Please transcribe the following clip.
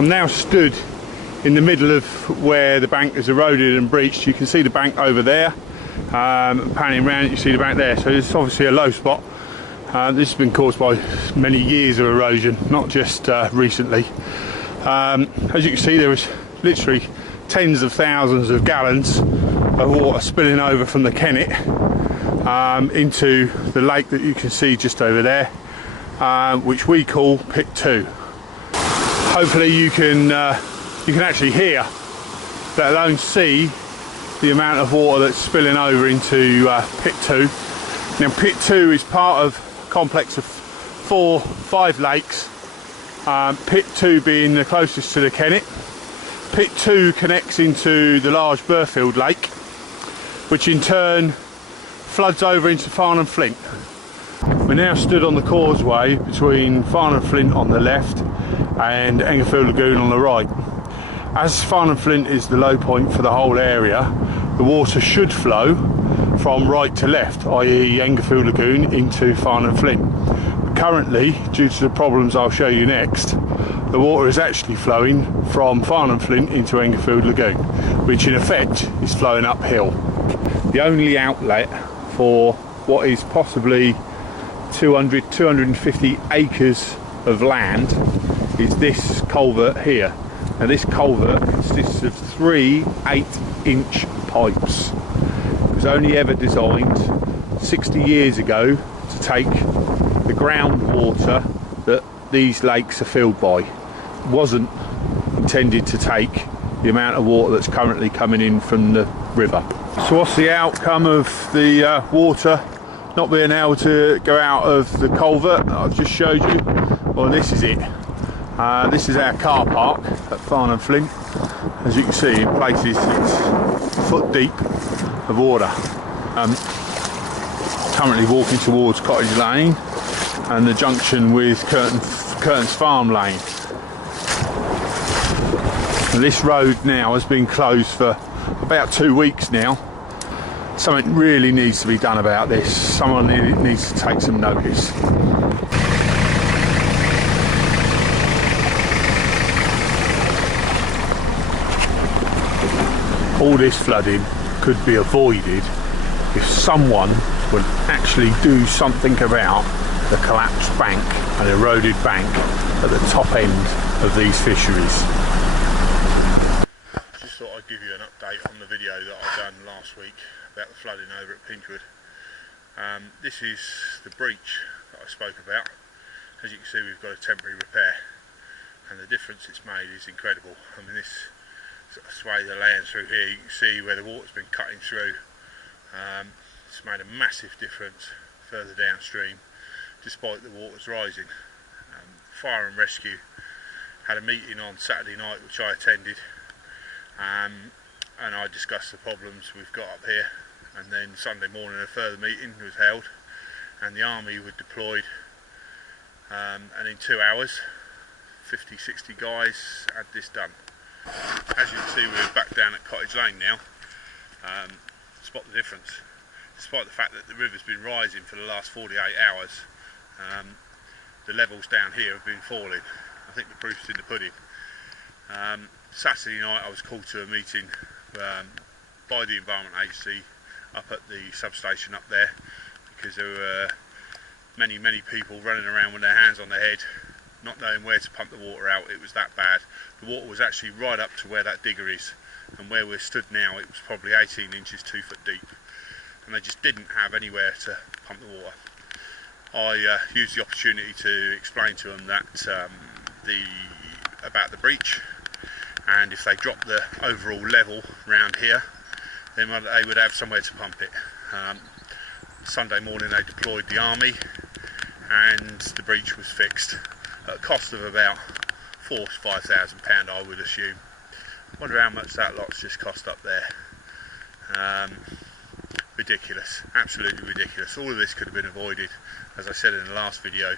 I'm now stood in the middle of where the bank has eroded and breached. You can see the bank over there. Panning around it, you see the bank there. So it's obviously a low spot. This has been caused by many years of erosion, not just recently. As you can see, there was literally tens of thousands of gallons of water spilling over from the Kennet into the lake that you can see just over there, which we call Pit 2. Hopefully you can actually hear, let alone see, the amount of water that's spilling over into Pit 2. Now Pit 2 is part of a complex of 5 lakes, Pit 2 being the closest to the Kennet. Pit 2 connects into the large Burfield Lake, which in turn floods over into Farnham Flint. We're now stood on the causeway between Farnham Flint on the left and Englefield Lagoon on the right. As Farnham Flint is the low point for the whole area, the water should flow from right to left, i.e. Englefield Lagoon into Farnham Flint. But currently, due to the problems I'll show you next, the water is actually flowing from Farnham Flint into Englefield Lagoon, which in effect is flowing uphill. The only outlet for what is possibly 250 acres of land is this culvert here. Now this culvert consists of 3 8-inch pipes. It was only ever designed 60 years ago to take the groundwater that these lakes are filled by. It wasn't intended to take the amount of water that's currently coming in from the river. So what's the outcome of the water not being able to go out of the culvert that I've just showed you? Well, this is it. This is our car park at Farnham Flint. As you can see, in places it's foot deep of water. Currently walking towards Cottage Lane and the junction with Curtains Farm Lane. And this road now has been closed for about 2 weeks now. Something really needs to be done about this. Someone needs to take some notice. All this flooding could be avoided if someone would actually do something about the collapsed bank and eroded bank at the top end of these fisheries. Just thought I'd give you an update on the video that I done last week about the flooding over at Pingewood. This is the breach that I spoke about. As you can see, we've got a temporary repair, and the difference it's made is incredible. I mean, this swathe of land through here, you can see where the water's been cutting through. It's made a massive difference further downstream, despite the water's rising. Fire and Rescue had a meeting on Saturday night, which I attended, and I discussed the problems we've got up here. And then Sunday morning a further meeting was held, and the army were deployed, and in 2 hours 50-60 guys had this done. As you can see, we're back down at Cottage Lane now. Spot the difference. Despite the fact that the river's been rising for the last 48 hours, the levels down here have been falling. I think the proof's in the pudding. Saturday night I was called to a meeting by the Environment Agency up at the substation up there, because there were many people running around with their hands on their head, not knowing where to pump the water out. It was that bad. The water was actually right up to where that digger is, and where we're stood now it was probably 18 inches 2 foot deep, and they just didn't have anywhere to pump the water. I used the opportunity to explain to them that about the breach, and if they drop the overall level round here, then they would have somewhere to pump it. Sunday morning they deployed the army, and the breach was fixed at a cost of about £4,000 to £5,000, I would assume. Wonder how much that lot's just cost up there. Ridiculous, absolutely ridiculous. All of this could have been avoided, as I said in the last video,